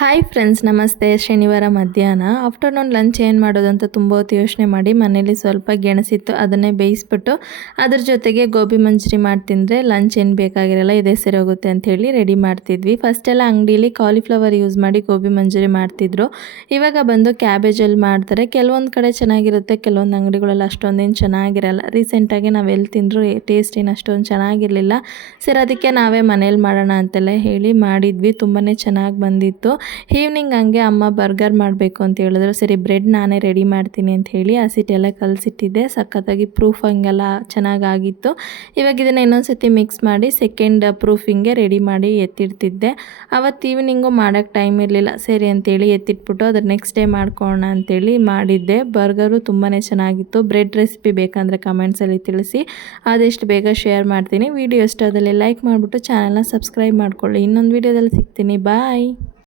Hi friends, ನಮಸ್ತೆ. ಶನಿವಾರ ಮಧ್ಯಾಹ್ನ ಆಫ್ಟರ್ನೂನ್ ಲಂಚ್ ಏನು ಮಾಡೋದು ಅಂತ ತುಂಬ ಹೊತ್ತು ಯೋಚನೆ ಮಾಡಿ ಮನೇಲಿ ಸ್ವಲ್ಪ ಗೆಣಸಿತ್ತು, ಅದನ್ನೇ ಬೇಯಿಸ್ಬಿಟ್ಟು ಅದ್ರ ಜೊತೆಗೆ ಗೋಬಿ ಮಂಚೂರಿ ಮಾಡಿ ತಿಂದರೆ ಲಂಚ್ ಏನು ಬೇಕಾಗಿರಲ್ಲ, ಇದೇ ಸರಿ ಹೋಗುತ್ತೆ ಅಂಥೇಳಿ ರೆಡಿ ಮಾಡ್ತಿದ್ವಿ. ಫಸ್ಟೆಲ್ಲ ಅಂಗಡೀಲಿ ಕಾಲಿಫ್ಲವರ್ ಯೂಸ್ ಮಾಡಿ ಗೋಬಿ ಮಂಚೂರಿ ಮಾಡ್ತಿದ್ರು. ಇವಾಗ ಬಂದು ಕ್ಯಾಬೇಜಲ್ಲಿ ಮಾಡ್ತಾರೆ. ಕೆಲವೊಂದು ಕಡೆ ಚೆನ್ನಾಗಿರುತ್ತೆ, ಕೆಲವೊಂದು ಅಂಗಡಿಗಳಲ್ಲಿ ಅಷ್ಟೊಂದೇನು ಚೆನ್ನಾಗಿರಲ್ಲ. ರೀಸೆಂಟಾಗಿ ನಾವು ಎಲ್ಲಿ ತಿಂದರೂ ಟೇಸ್ಟ್ ಏನು ಅಷ್ಟೊಂದು ಚೆನ್ನಾಗಿರಲಿಲ್ಲ. ಸರಿ, ಅದಕ್ಕೆ ನಾವೇ ಮನೇಲಿ ಮಾಡೋಣ ಅಂತೆಲ್ಲ ಹೇಳಿ ಮಾಡಿದ್ವಿ. ತುಂಬಾ ಚೆನ್ನಾಗಿ ಬಂದಿತ್ತು. ಈವ್ನಿಂಗ್ ಹಂಗೆ ಅಮ್ಮ ಬರ್ಗರ್ ಮಾಡಬೇಕು ಅಂತ ಹೇಳಿದ್ರು. ಸರಿ, ಬ್ರೆಡ್ ನಾನೇ ರೆಡಿ ಮಾಡ್ತೀನಿ ಅಂತ ಹೇಳಿ ಹಸಿಟ್ಟೆಲ್ಲ ಕಲಸಿಟ್ಟಿದ್ದೆ. ಸಖತ್ತಾಗಿ ಪ್ರೂಫ್ ಹಂಗೆಲ್ಲ ಚೆನ್ನಾಗಾಗಿತ್ತು. ಇವಾಗ ಇದನ್ನು ಇನ್ನೊಂದು ಸತಿ ಮಿಕ್ಸ್ ಮಾಡಿ ಸೆಕೆಂಡ್ ಪ್ರೂಫಿಂಗೆ ರೆಡಿ ಮಾಡಿ ಎತ್ತಿಡ್ತಿದ್ದೆ. ಅವತ್ತು ಈವ್ನಿಂಗು ಮಾಡೋಕ್ಕೆ ಟೈಮ್ ಇರಲಿಲ್ಲ. ಸರಿ ಅಂತೇಳಿ ಎತ್ತಿಟ್ಬಿಟ್ಟು ಅದ್ರ ನೆಕ್ಸ್ಟ್ ಡೇ ಮಾಡ್ಕೊಳ್ಳೋಣ ಅಂತೇಳಿ ಮಾಡಿದ್ದೆ. ಬರ್ಗರು ತುಂಬಾ ಚೆನ್ನಾಗಿತ್ತು. ಬ್ರೆಡ್ ರೆಸಿಪಿ ಬೇಕಂದರೆ ಕಮೆಂಟ್ಸಲ್ಲಿ ತಿಳಿಸಿ, ಆದಷ್ಟು ಬೇಗ ಶೇರ್ ಮಾಡ್ತೀನಿ. ವಿಡಿಯೋ ಇಷ್ಟ ಆದಲ್ಲಿ ಲೈಕ್ ಮಾಡಿಬಿಟ್ಟು ಚಾನಲ್ನ ಸಬ್ಸ್ಕ್ರೈಬ್ ಮಾಡ್ಕೊಳ್ಳಿ. ಇನ್ನೊಂದು ವಿಡಿಯೋದಲ್ಲಿ ಸಿಗ್ತೀನಿ. ಬಾಯ್.